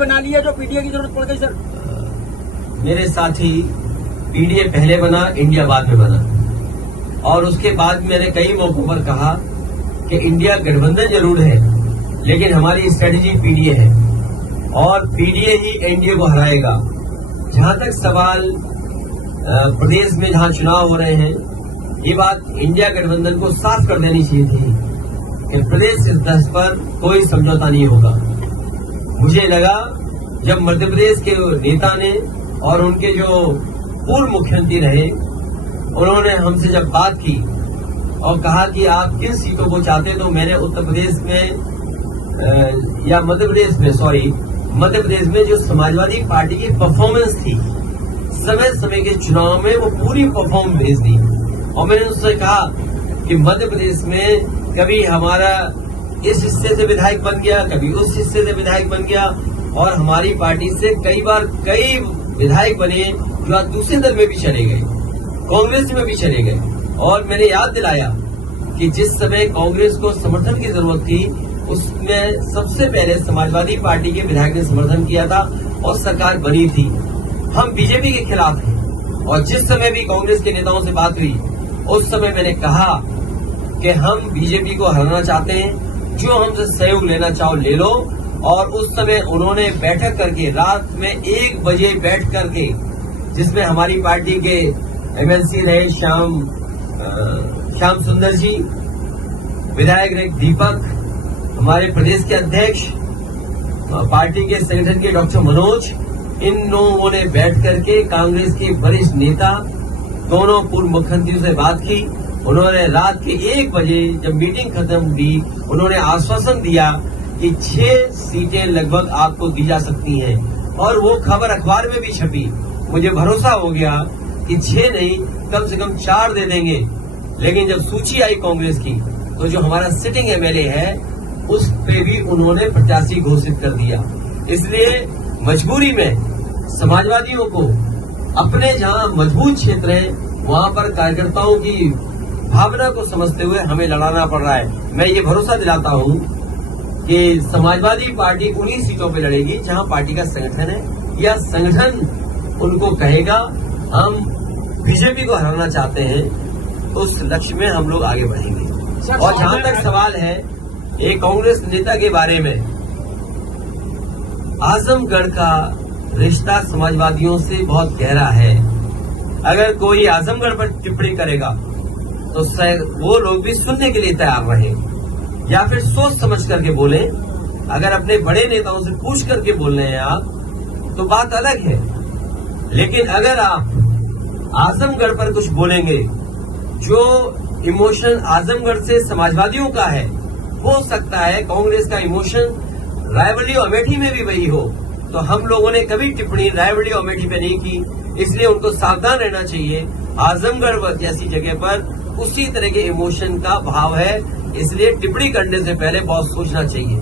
बना ली है जो पीडीए की जरूरत पड़ गई सर? मेरे साथी, पीडीए पहले बना, इंडिया बाद में बना। और उसके बाद मैंने कई मौकों पर कहा कि इंडिया गठबंधन जरूर है, लेकिन हमारी स्ट्रेटेजी पीडीए है और पीडीए ही एनडीए को हराएगा। जहां तक सवाल प्रदेश में जहां चुनाव हो रहे हैं, ये बात इंडिया गठबंधन को साफ कर देनी चाहिए थी कि प्रदेश स्तर पर कोई समझौता नहीं होगा। मुझे लगा जब मध्य प्रदेश के नेता ने और उनके जो पूर्व मुख्यमंत्री रहे, उन्होंने हमसे जब बात की और कहा कि आप किन सीटों को चाहते, तो मैंने उत्तर प्रदेश में या मध्य प्रदेश में जो समाजवादी पार्टी की परफॉर्मेंस थी, समय समय के चुनाव में वो पूरी परफॉर्म भेज दी। और मैंने उनसे कहा कि मध्य प्रदेश में कभी हमारा इस हिस्से से विधायक बन गया, कभी उस हिस्से से विधायक बन गया, और हमारी पार्टी से कई बार कई विधायक बने जो आज दूसरे दल में भी चले गए, कांग्रेस में भी चले गए। और मैंने याद दिलाया कि जिस समय कांग्रेस को समर्थन की जरूरत थी, उसमें सबसे पहले समाजवादी पार्टी के विधायक ने समर्थन किया था और सरकार बनी थी। हम बीजेपी के खिलाफ हैं और जिस समय भी कांग्रेस के नेताओं से बात हुई, उस समय मैंने कहा कि हम बीजेपी को हराना चाहते हैं, जो हमसे सहयोग लेना चाहो ले लो। और उस समय उन्होंने बैठक करके रात में 1 बजे बैठ करके, जिसमें हमारी पार्टी के एमएलसी रहे श्याम सुंदर जी, विधायक रहे दीपक, हमारे प्रदेश के अध्यक्ष, पार्टी के संगठन के डॉक्टर मनोज, इन लोगों ने बैठ करके कांग्रेस के वरिष्ठ नेता, दोनों पूर्व मुख्यमंत्रियों से बात की। उन्होंने रात के 1 बजे जब मीटिंग खत्म हुई, उन्होंने आश्वासन दिया कि 6 सीटें लगभग आपको दी जा सकती हैं। और वो खबर अखबार में भी छपी। मुझे भरोसा हो गया कि 6 नहीं, कम से कम 4 दे देंगे। लेकिन जब सूची आई कांग्रेस की, तो जो हमारा सिटिंग एमएलए है, उस पे भी उन्होंने प्रत्याशी घोषित कर दिया। इसलिए मजबूरी में समाजवादियों को अपने जहां मजबूत क्षेत्र है, वहां पर कार्यकर्ताओं की भावना को समझते हुए हमें लड़ाना पड़ रहा है। मैं ये भरोसा दिलाता हूं कि समाजवादी पार्टी उन्हीं सीटों पे लड़ेगी जहां पार्टी का संगठन है, या संगठन उनको कहेगा हम बीजेपी को हराना चाहते हैं, उस लक्ष्य में हम लोग आगे बढ़ेंगे। और जहां तक सवाल है एक कांग्रेस नेता के बारे में, आजमगढ़ का रिश्ता समाजवादियों से बहुत गहरा है। अगर कोई आजमगढ़ पर टिप्पणी करेगा तो वो लोग भी सुनने के लिए तैयार रहे, या फिर सोच समझ करके बोले। अगर अपने बड़े नेताओं से पूछ करके बोल रहे हैं आप, तो बात अलग है। लेकिन अगर आप आजमगढ़ पर कुछ बोलेंगे, जो इमोशन आजमगढ़ से समाजवादियों का है, हो सकता है कांग्रेस का इमोशन रायबरेली और अमेठी में भी वही हो। तो हम लोगों ने कभी टिप्पणी रायबरेली और अमेठी पे नहीं की, इसलिए उनको सावधान रहना चाहिए। आजमगढ़ जैसी जगह पर उसी तरह के इमोशन का भाव है, इसलिए टिप्पणी करने से पहले बहुत सोचना चाहिए।